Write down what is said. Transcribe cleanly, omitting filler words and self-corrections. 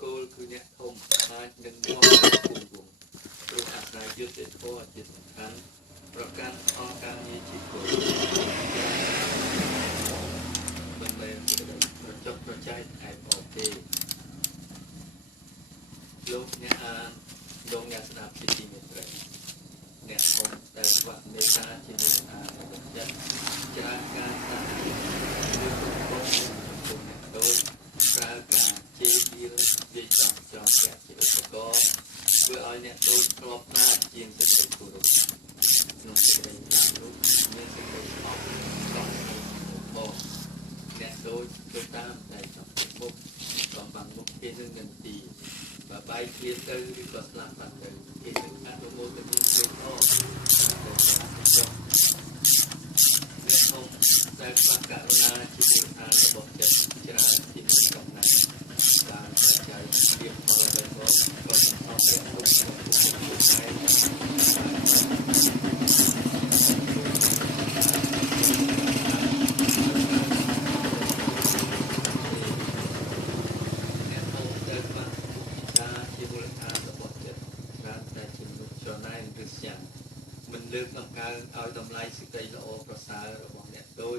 គោលគឺអ្នកធំអាចនឹងមកគូវងព្រោះអាស្រ័យយុត្តិធម៌ជាសំខាន់ប្រកាន់អង្គការងារជាគោលមិនមែនប្រចុកប្រចែកឯបរទេលោកអ្នកអានដងអ្នកស្ដាប់ជាទីមេត្រីអ្នកធំដែលស្វាក់មេត្តាជាមេត្តារបស់ចិត្តច្រើនការតាមឬគ្រប់គ្រងចំពោះអ្នកដូចប្រើការជេរវានិយាយចំពាក់ជាឧបករណ៍ធ្វើឲ្យអ្នកដូចធ្លាប់ណាស់ជាងសេចក្តីគោរពក្នុងសេចក្តីប្រាជ្ញនោះមានសេចក្តីស្អប់ស្អប់របស់អ្នកដូចធ្វើតាមតែចំពោះមុខកំបាំងមុខគេនឹងនាទីបើបែកគ្នាទៅឬក៏ស្លាប់បាត់ទៅគេនឹងអនុមោទនាជួយអស់អ្នកធំដែលខ្វះករុណាជាមូលដ្ឋានរបស់ចិត្តច្រើនជាងកំណាច់តាមបច្ច័យជាផលដែលមកក៏សំខាន់ជាមុខរបស់ពួកគេអ្នកធំដែលខ្វះជាមូលដ្ឋានរបស់ចិត្តច្រើនតែជាមនុស្សច្រណែនឬស្ញាំមិនលើកតម្កើងឲ្យតម្លៃសេចក្តីល្អប្រសើររបស់អ្នកដូច